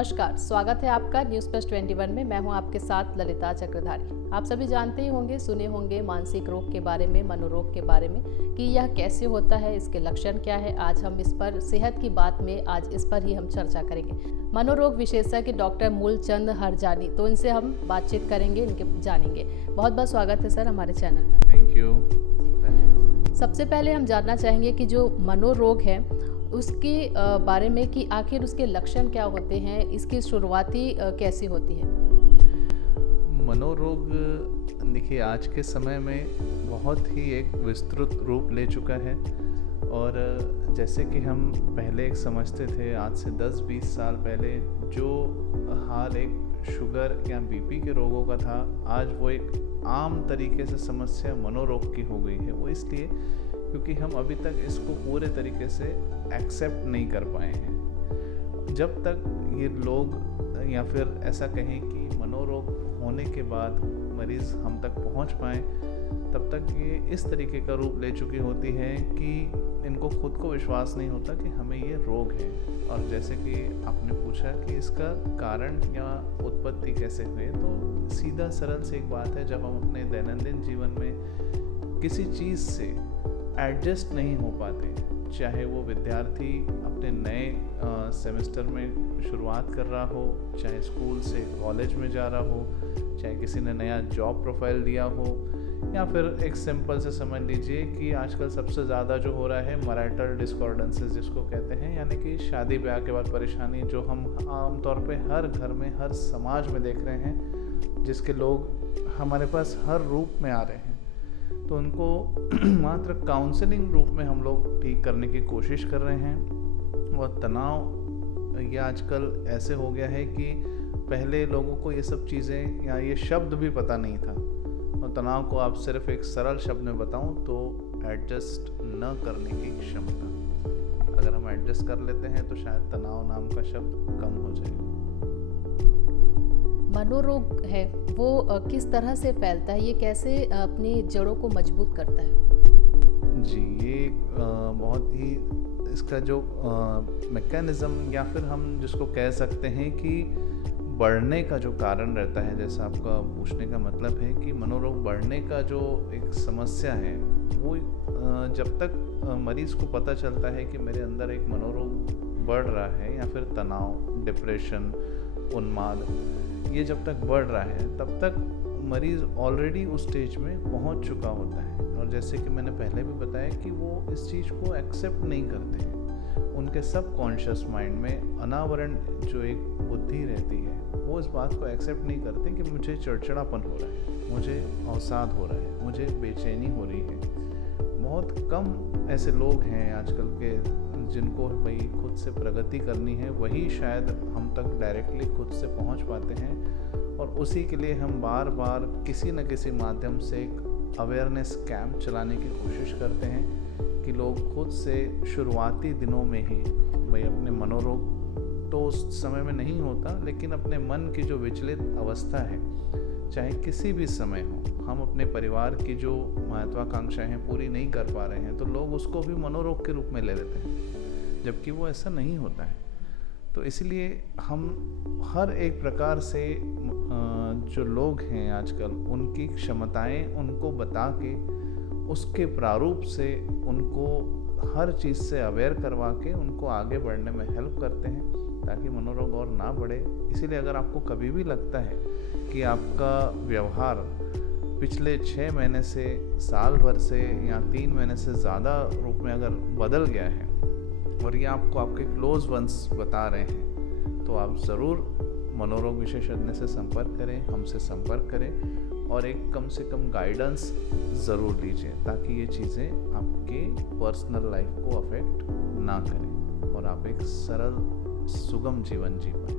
नमस्कार, स्वागत है आपका न्यूज़ प्लस 21 में। मैं हूं आपके साथ ललिता चक्रधारी। आप सभी जानते ही होंगे, सुने होंगे मानसिक रोग के बारे में, मनोरोग के बारे में कि यह कैसे होता है, इसके लक्षण क्या है। आज हम इस पर सेहत की बात में आज इस पर ही हम चर्चा करेंगे। मनोरोग विशेषज्ञ डॉक्टर मूलचंद हरजानी, तो इनसे हम बातचीत करेंगे, इनके जानेंगे। बहुत बहुत स्वागत है सर हमारे चैनल में। Thank you. सबसे पहले हम जानना चाहेंगे कि जो मनोरोग है उसके बारे में कि आखिर उसके लक्षण क्या होते हैं, इसकी शुरुआती कैसी होती है। मनोरोग देखिए आज के समय में बहुत ही एक विस्तृत रूप ले चुका है और जैसे कि हम पहले एक समझते थे, आज से 10-20 साल पहले जो हाल एक शुगर या बीपी के रोगों का था, आज वो एक आम तरीके से समस्या मनोरोग की हो गई है। वो इसलिए क्योंकि हम अभी तक इसको पूरे तरीके से एक्सेप्ट नहीं कर पाए हैं। जब तक ये लोग या फिर ऐसा कहें कि मनोरोग होने के बाद मरीज़ हम तक पहुंच पाएँ, तब तक ये इस तरीके का रूप ले चुकी होती है कि इनको खुद को विश्वास नहीं होता कि हमें ये रोग है। और जैसे कि आपने पूछा कि इसका कारण या उत्पत्ति कैसे हुई, तो सीधा सरल से एक बात है, जब हम अपने दैनंदिन जीवन में किसी चीज़ से एडजस्ट नहीं हो पाते, चाहे वो विद्यार्थी अपने नए सेमेस्टर में शुरुआत कर रहा हो, चाहे स्कूल से कॉलेज में जा रहा हो, चाहे किसी ने नया जॉब प्रोफाइल दिया हो, या फिर एक सिंपल से समझ लीजिए कि आजकल सबसे ज़्यादा जो हो रहा है मैरिटल डिसकॉर्डेंसेस जिसको कहते हैं, यानी कि शादी ब्याह के बाद परेशानी, जो हम आमतौर पे हर घर में, हर समाज में देख रहे हैं, जिसके लोग हमारे पास हर रूप में आ रहे हैं। तो उनको मात्र काउंसलिंग रूप में हम लोग ठीक करने की कोशिश कर रहे हैं। और तनाव ये आजकल ऐसे हो गया है कि पहले लोगों को ये सब चीज़ें या ये शब्द भी पता नहीं था। और तनाव को आप सिर्फ एक सरल शब्द में बताऊं तो एडजस्ट न करने की क्षमता। अगर हम एडजस्ट कर लेते हैं तो शायद तनाव नाम का शब्द कम हो जाएगा। मनोरोग है वो किस तरह से फैलता है, ये कैसे अपनी जड़ों को मजबूत करता है? जी, ये बहुत ही इसका जो मैकेनिज़्म या फिर हम जिसको कह सकते हैं कि बढ़ने का जो कारण रहता है, जैसा आपका पूछने का मतलब है कि मनोरोग बढ़ने का जो एक समस्या है, वो जब तक मरीज़ को पता चलता है कि मेरे अंदर एक मनोरोग बढ़ रहा है, या फिर तनाव, डिप्रेशन, उन्माद, ये जब तक बढ़ रहा है तब तक मरीज़ ऑलरेडी उस स्टेज में पहुंच चुका होता है। और जैसे कि मैंने पहले भी बताया कि वो इस चीज़ को एक्सेप्ट नहीं करते हैं। उनके सबकॉन्शियस माइंड में अनावरण जो एक बुद्धि रहती है, वो इस बात को एक्सेप्ट नहीं करते कि मुझे चिड़चिड़ापन हो रहा है, मुझे अवसाद हो रहा है, मुझे बेचैनी हो रही है। बहुत कम ऐसे लोग हैं आजकल के जिनको भाई खुद से प्रगति करनी है, वही शायद हम तक डायरेक्टली खुद से पहुंच पाते हैं। और उसी के लिए हम बार बार किसी न किसी माध्यम से एक अवेयरनेस कैंप चलाने की कोशिश करते हैं कि लोग खुद से शुरुआती दिनों में ही भाई अपने मनोरोग तो उस समय में नहीं होता, लेकिन अपने मन की जो विचलित अवस्था है, चाहे किसी भी समय हो, हम अपने परिवार की जो महत्वाकांक्षाएं हैं पूरी नहीं कर पा रहे हैं, तो लोग उसको भी मनोरोग के रूप में ले लेते हैं, जबकि वो ऐसा नहीं होता है। तो इसलिए हम हर एक प्रकार से जो लोग हैं आजकल, उनकी क्षमताएं उनको बता के उसके प्रारूप से उनको हर चीज़ से अवेयर करवा के उनको आगे बढ़ने में हेल्प करते हैं, ताकि मनोरोग और ना बढ़े। इसीलिए अगर आपको कभी भी लगता है कि आपका व्यवहार पिछले 6 महीने से, साल भर से या 3 महीने से ज़्यादा रूप में अगर बदल गया है और ये आपको आपके क्लोज वंस बता रहे हैं, तो आप ज़रूर मनोरोग विशेषज्ञ से संपर्क करें, हमसे संपर्क करें और एक कम से कम गाइडेंस ज़रूर लीजिए, ताकि ये चीज़ें आपके पर्सनल लाइफ को अफेक्ट ना करें और आप एक सरल सुगम जीवन जी पाएँ।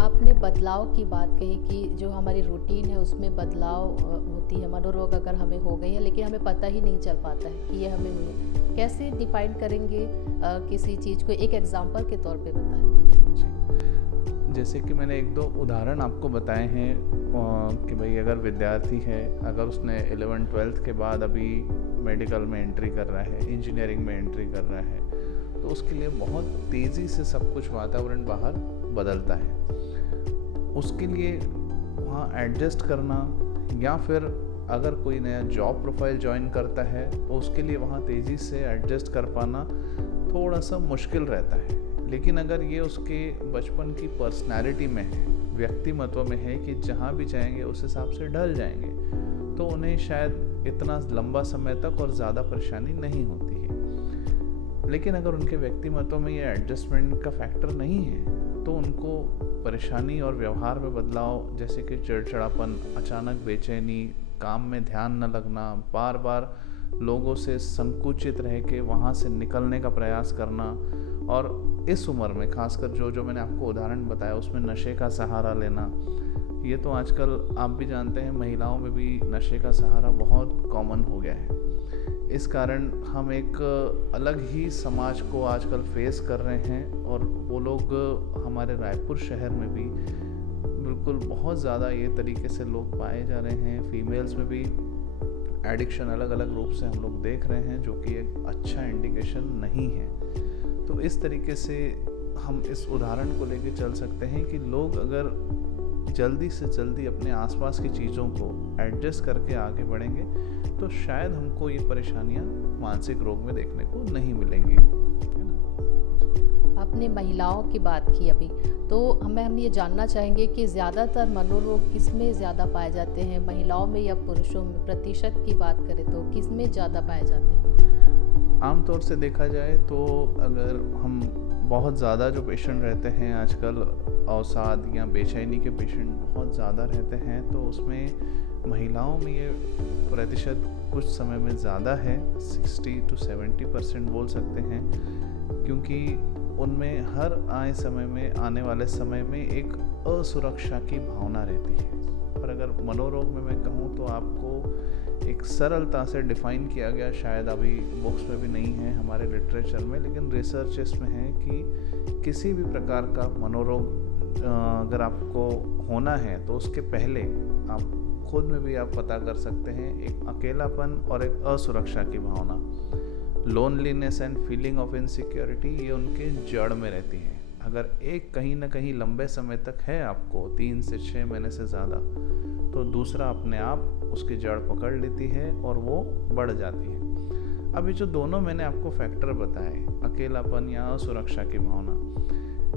आपने बदलाव की बात कही कि जो हमारी रूटीन है उसमें बदलाव होती है। मनोरोग अगर हमें हो गई है लेकिन हमें पता ही नहीं चल पाता है कि ये हमें हुई है, कैसे डिफाइन करेंगे किसी चीज़ को? एक एग्जांपल के तौर पे बताएं। जी, जैसे कि मैंने 1-2 उदाहरण आपको बताए हैं कि भाई अगर विद्यार्थी है, अगर उसने 11th-12th के बाद अभी मेडिकल में एंट्री कर रहा है, इंजीनियरिंग में एंट्री कर रहा है, तो तो उसके लिए बहुत तेज़ी से सब कुछ वातावरण बाहर बदलता है। उसके लिए वहाँ एडजस्ट करना, या फिर अगर कोई नया जॉब प्रोफाइल ज्वाइन करता है तो उसके लिए वहाँ तेज़ी से एडजस्ट कर पाना थोड़ा सा मुश्किल रहता है। लेकिन अगर ये उसके बचपन की पर्सनैलिटी में है, व्यक्तिमत्व में है कि जहाँ भी जाएंगे उस हिसाब से ढल जाएंगे, तो उन्हें शायद इतना लंबा समय तक और ज़्यादा परेशानी नहीं होती है। लेकिन अगर उनके व्यक्तिमत्व में ये एडजस्टमेंट का फैक्टर नहीं है तो उनको परेशानी और व्यवहार में बदलाव, जैसे कि चिड़चिड़ापन, अचानक बेचैनी, काम में ध्यान न लगना, बार बार लोगों से संकुचित रह के वहाँ से निकलने का प्रयास करना, और इस उम्र में खासकर जो मैंने आपको उदाहरण बताया उसमें नशे का सहारा लेना, ये तो आजकल आप भी जानते हैं महिलाओं में भी नशे का सहारा बहुत कॉमन हो गया है। इस कारण हम एक अलग ही समाज को आजकल फेस कर रहे हैं, और वो लोग हमारे रायपुर शहर में भी बिल्कुल बहुत ज़्यादा ये तरीके से लोग पाए जा रहे हैं। फीमेल्स में भी एडिक्शन अलग अलग रूप से हम लोग देख रहे हैं, जो कि एक अच्छा इंडिकेशन नहीं है। तो इस तरीके से हम इस उदाहरण को लेके चल सकते हैं कि लोग अगर जल्दी से जल्दी अपने आसपास की चीज़ों को एडजस्ट करके आगे बढ़ेंगे तो शायद हमको ये परेशानियां मानसिक रोग में देखने को नहीं मिलेंगी, है ना। आपने महिलाओं की बात की अभी, तो हम ये जानना चाहेंगे कि ज़्यादातर मनोरोग किस में ज़्यादा पाए जाते हैं, महिलाओं में या पुरुषों में? प्रतिशत की बात करें तो किस में ज़्यादा पाए जाते हैं? आमतौर से देखा जाए तो अगर हम बहुत ज़्यादा जो पेशेंट रहते हैं आजकल, अवसाद या बेचैनी के पेशेंट बहुत ज़्यादा रहते हैं, तो उसमें महिलाओं में ये प्रतिशत कुछ समय में ज़्यादा है, 60 to 70% बोल सकते हैं, क्योंकि उनमें हर आने वाले समय में एक असुरक्षा की भावना रहती है। और अगर मनोरोग में मैं कहूँ तो आपको एक सरलता से डिफ़ाइन किया गया, शायद अभी बुक्स में भी नहीं है हमारे लिटरेचर में, लेकिन रिसर्च इसमें है कि किसी भी प्रकार का मनोरोग अगर आपको होना है तो उसके पहले आप खुद में भी आप पता कर सकते हैं एक अकेलापन और एक असुरक्षा की भावना, loneliness and feeling of insecurity, ये उनके जड़ में रहती है। अगर एक कहीं ना कहीं लंबे समय तक है आपको 3 से 6 महीने से ज़्यादा, तो दूसरा अपने आप उसकी जड़ पकड़ लेती है और वो बढ़ जाती है। अब ये जो दोनों मैंने आपको फैक्टर बताए, अकेलापन या असुरक्षा की भावना,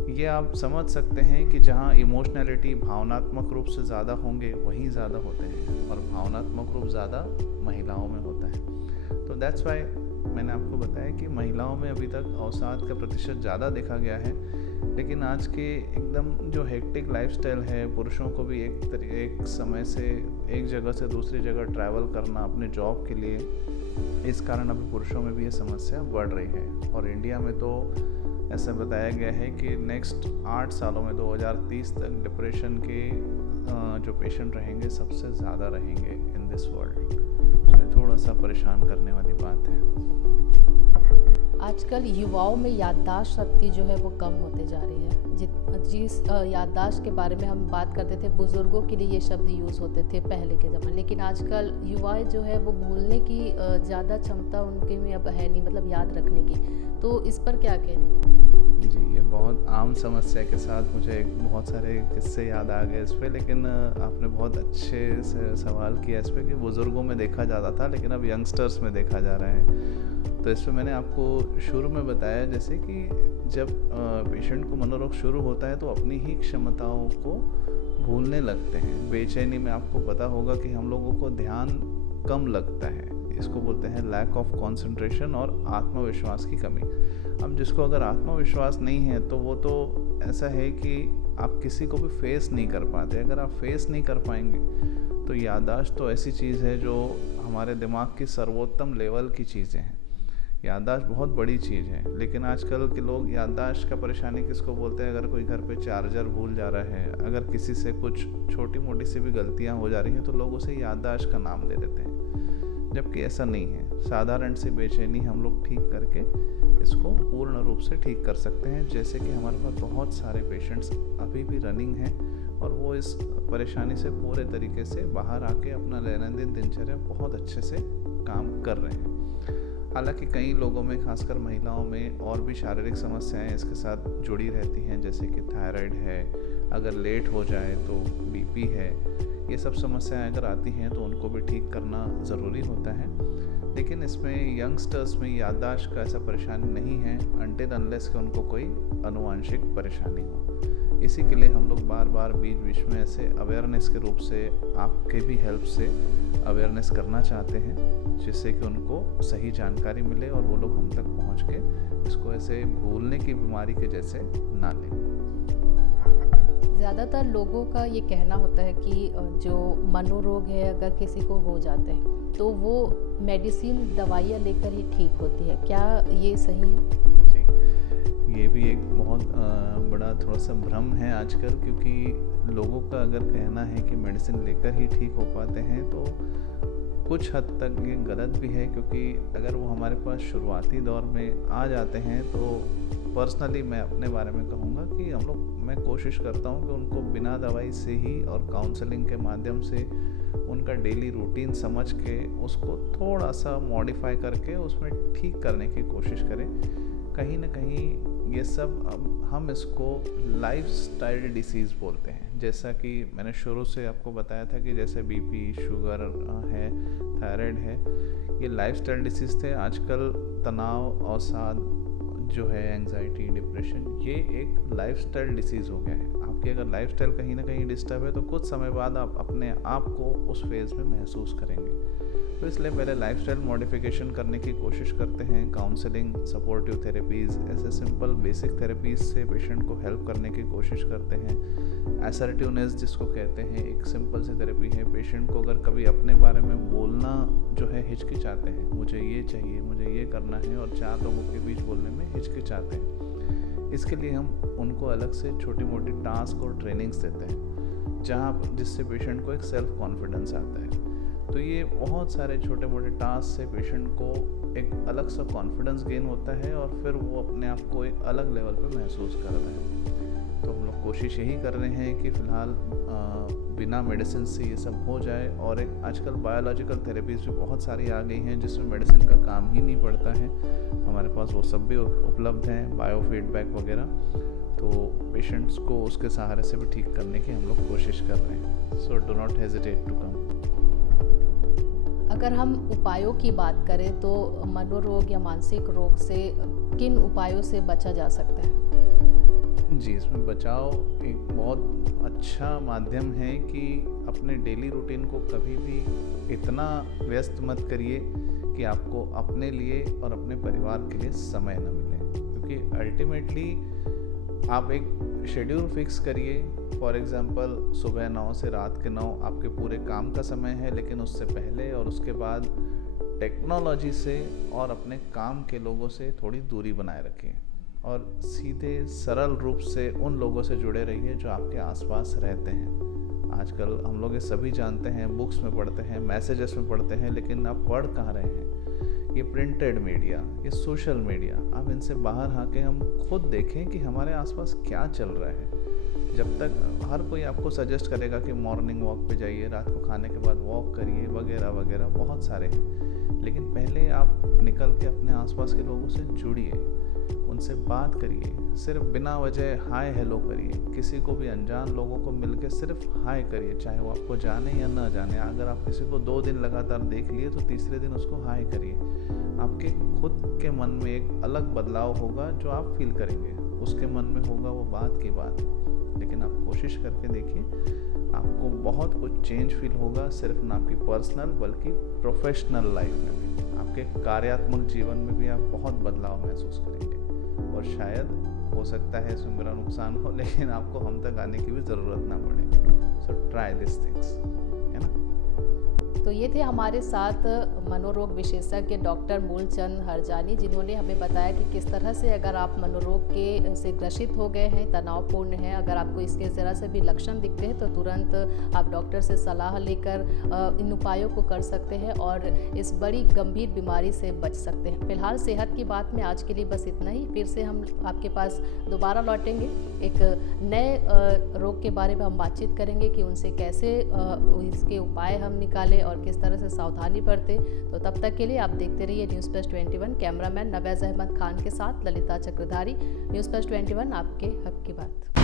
ये आप समझ सकते हैं कि जहाँ इमोशनैलिटी भावनात्मक रूप से ज़्यादा होंगे वहीं ज़्यादा होते हैं, और भावनात्मक रूप ज़्यादा महिलाओं में होता है। तो दैट्स वाई मैंने आपको बताया कि महिलाओं में अभी तक अवसाद का प्रतिशत ज़्यादा देखा गया है। लेकिन आज के एकदम जो हेक्टिक लाइफस्टाइल है, पुरुषों को भी एक समय से एक जगह से दूसरी जगह ट्रैवल करना अपने जॉब के लिए, इस कारण अभी पुरुषों में भी ये समस्या बढ़ रही है। और इंडिया में तो ऐसा बताया गया है कि नेक्स्ट 8 सालों में 2030 तक डिप्रेशन के जो पेशेंट रहेंगे सबसे ज़्यादा रहेंगे इन दिस वर्ल्ड। तो ये थोड़ा सा परेशान करने वाली बात है। आजकल युवाओं में याददाश्त शक्ति जो है वो कम होते जा रही है। जिस याददाश्त के बारे में हम बात करते थे, बुज़ुर्गों के लिए ये शब्द यूज़ होते थे पहले के ज़माने, लेकिन आजकल युवाएं जो है वो भूलने की ज़्यादा क्षमता उनके में अब है नहीं, मतलब याद रखने की। तो इस पर क्या कहने? जी, ये बहुत आम समस्या के साथ मुझे बहुत सारे किस्से याद आ गए इस पर, लेकिन आपने बहुत अच्छे से सवाल किया इस पर कि बुज़ुर्गों में देखा जाता था लेकिन अब यंगस्टर्स में देखा जा रहा है। तो इस पर मैंने आपको शुरू में बताया जैसे कि जब पेशेंट को मनोरोग शुरू होता है तो अपनी ही क्षमताओं को भूलने लगते हैं। बेचैनी में आपको पता होगा कि हम लोगों को ध्यान कम लगता है, इसको बोलते हैं लैक ऑफ कंसंट्रेशन और आत्मविश्वास की कमी। अब जिसको अगर आत्मविश्वास नहीं है तो वो तो ऐसा है कि आप किसी को भी फेस नहीं कर पाते। अगर आप फेस नहीं कर पाएंगे तो याददाश्त तो ऐसी चीज़ है जो हमारे दिमाग की सर्वोत्तम लेवल की चीज़ें हैं। याददाश्त बहुत बड़ी चीज़ है, लेकिन आजकल के लोग याददाश्त का परेशानी किसको बोलते हैं? अगर कोई घर पे चार्जर भूल जा रहा है, अगर किसी से कुछ छोटी मोटी सी भी गलतियां हो जा रही हैं तो लोग उसे याददाश्त का नाम दे देते हैं, जबकि ऐसा नहीं है। साधारण सी बेचैनी हम लोग ठीक करके इसको पूर्ण रूप से ठीक कर सकते हैं। जैसे कि हमारे पास बहुत सारे पेशेंट्स अभी भी रनिंग हैं और वो इस परेशानी से पूरे तरीके से बाहर आके अपना दैनंदिन दिनचर्या बहुत अच्छे से काम कर रहे हैं। हालांकि कई लोगों में, खासकर महिलाओं में, और भी शारीरिक समस्याएं इसके साथ जुड़ी रहती हैं, जैसे कि थायराइड है, अगर लेट हो जाए तो बीपी है। ये सब समस्याएं अगर आती हैं तो उनको भी ठीक करना ज़रूरी होता है। लेकिन इसमें यंगस्टर्स में याददाश्त का ऐसा परेशानी नहीं है, अनटिल अनलेस कि उनको कोई आनुवंशिक परेशानी हो। इसी के लिए हम लोग बार बार बीच बीच में ऐसे अवेयरनेस के रूप से, आपके भी हेल्प से अवेयरनेस करना चाहते हैं, जिससे कि उनको सही जानकारी मिले और वो लोग हम तक पहुंच के इसको ऐसे भूलने की बीमारी के जैसे ना लें। ज़्यादातर लोगों का ये कहना होता है कि जो मनोरोग है अगर किसी को हो जाते हैं तो वो मेडिसिन दवाइयाँ लेकर ही ठीक होती है, क्या ये सही है? जी, ये भी एक बहुत बड़ा थोड़ा सा भ्रम है आजकल, क्योंकि लोगों का अगर कहना है कि मेडिसिन लेकर ही ठीक हो पाते हैं तो कुछ हद तक ये गलत भी है। क्योंकि अगर वो हमारे पास शुरुआती दौर में आ जाते हैं तो पर्सनली मैं अपने बारे में कहूँगा कि मैं कोशिश करता हूँ कि उनको बिना दवाई से ही और काउंसलिंग के माध्यम से उनका डेली रूटीन समझ के उसको थोड़ा सा मॉडिफाई करके उसमें ठीक करने की कोशिश करें। कहीं ना कहीं ये सब अब हम इसको लाइफस्टाइल डिसीज़ बोलते हैं। जैसा कि मैंने शुरू से आपको बताया था कि जैसे बीपी, शुगर है, थायराइड है, ये लाइफस्टाइल डिसीज़ थे। आजकल तनाव, अवसाद जो है, एंजाइटी, डिप्रेशन, ये एक लाइफस्टाइल डिसीज़ हो गया है। आपकी अगर लाइफस्टाइल कहीं ना कहीं डिस्टर्ब है तो कुछ समय बाद आप अपने आप को उस फेज़ में महसूस करेंगे। तो इसलिए पहले लाइफस्टाइल मॉडिफिकेशन करने की कोशिश करते हैं। काउंसलिंग, सपोर्टिव थेरेपीज़, ऐसे सिंपल बेसिक थेरेपीज़ से पेशेंट को हेल्प करने की कोशिश करते हैं। असर्टिवनेस जिसको कहते हैं, एक सिंपल सी थेरेपी है। पेशेंट को अगर कभी अपने बारे में बोलना जो है हिचकिचाते हैं, मुझे ये चाहिए, मुझे ये करना है, और 4 लोगों के बीच बोलने में हिचकिचाते हैं, इसके लिए हम उनको अलग से छोटी मोटी टास्क और ट्रेनिंग्स देते हैं, जिससे पेशेंट को एक सेल्फ कॉन्फिडेंस आता है। तो ये बहुत सारे छोटे मोटे टास्क से पेशेंट को एक अलग सा कॉन्फिडेंस गेन होता है और फिर वो अपने आप को एक अलग लेवल पे महसूस कर रहा है। तो हम लोग कोशिश यही कर रहे हैं कि फ़िलहाल बिना मेडिसिन से ये सब हो जाए। और एक आजकल बायोलॉजिकल थेरेपीज़ भी बहुत सारी आ गई हैं जिसमें मेडिसिन का काम ही नहीं पड़ता है। हमारे पास वो सब भी उपलब्ध हैं, बायो फीडबैक वगैरह। तो पेशेंट्स को उसके सहारे से भी ठीक करने की हम लोग कोशिश कर रहे हैं। So do not hesitate to come. अगर हम उपायों की बात करें तो मनोरोग या मानसिक रोग से किन उपायों से बचा जा सकता है? जी, इसमें बचाव एक बहुत अच्छा माध्यम है कि अपने डेली रूटीन को कभी भी इतना व्यस्त मत करिए कि आपको अपने लिए और अपने परिवार के लिए समय न मिले। क्योंकि अल्टीमेटली आप एक शेड्यूल फिक्स करिए। फॉर एग्ज़ाम्पल, सुबह 9 से रात के 9 आपके पूरे काम का समय है, लेकिन उससे पहले और उसके बाद टेक्नोलॉजी से और अपने काम के लोगों से थोड़ी दूरी बनाए रखिए और सीधे सरल रूप से उन लोगों से जुड़े रहिए जो आपके आसपास रहते हैं। आजकल हम लोग ये सभी जानते हैं, बुक्स में पढ़ते हैं, मैसेजेस में पढ़ते हैं, लेकिन आप पढ़ कहाँ रहे हैं? ये प्रिंटेड मीडिया, ये सोशल मीडिया, अब इनसे बाहर आके हम खुद देखें कि हमारे आसपास क्या चल रहा है। जब तक हर कोई आपको सजेस्ट करेगा कि मॉर्निंग वॉक पे जाइए, रात को खाने के बाद वॉक करिए, वगैरह वगैरह, बहुत सारे हैं, लेकिन पहले आप निकल के अपने आसपास के लोगों से जुड़िए, उनसे बात करिए, सिर्फ बिना वजह हाय हेलो करिए। किसी को भी अनजान लोगों को मिलके सिर्फ हाय करिए, चाहे वो आपको जाने या ना जाने। अगर आप किसी को 2 दिन लगातार देख लिए तो तीसरे दिन उसको हाय करिए। आपके खुद के मन में एक अलग बदलाव होगा जो आप फील करेंगे, उसके मन में होगा वो बात की बात। लेकिन आप कोशिश करके देखिए, आपको बहुत कुछ चेंज फील होगा, सिर्फ ना आपकी पर्सनल बल्कि प्रोफेशनल लाइफ में भी, आपके कार्यात्मक जीवन में भी आप बहुत बदलाव महसूस करेंगे। और शायद हो सकता है इसमें मेरा नुकसान हो, लेकिन आपको हम तक आने की भी ज़रूरत ना पड़े। सो ट्राई दिस थिंग्स, है ना। तो ये थे हमारे साथ मनोरोग विशेषज्ञ डॉक्टर मूलचंद हरजानी, जिन्होंने हमें बताया कि किस तरह से अगर आप मनोरोग के से ग्रसित हो गए हैं, तनावपूर्ण हैं, अगर आपको इसके ज़रा से भी लक्षण दिखते हैं तो तुरंत आप डॉक्टर से सलाह लेकर इन उपायों को कर सकते हैं और इस बड़ी गंभीर बीमारी से बच सकते हैं। फिलहाल सेहत की बात में आज के लिए बस इतना ही। फिर से हम आपके पास दोबारा लौटेंगे, एक नए रोग के बारे में हम बातचीत करेंगे कि उनसे कैसे इसके उपाय हम निकालें और किस तरह से सावधानी बरतें। तो तब तक के लिए आप देखते रहिए news plus 21। Cameraman Navez Ahmed Khan के साथ ललिता चक्रधारी, न्यूज़ प्लस 21, आपके हक की बात।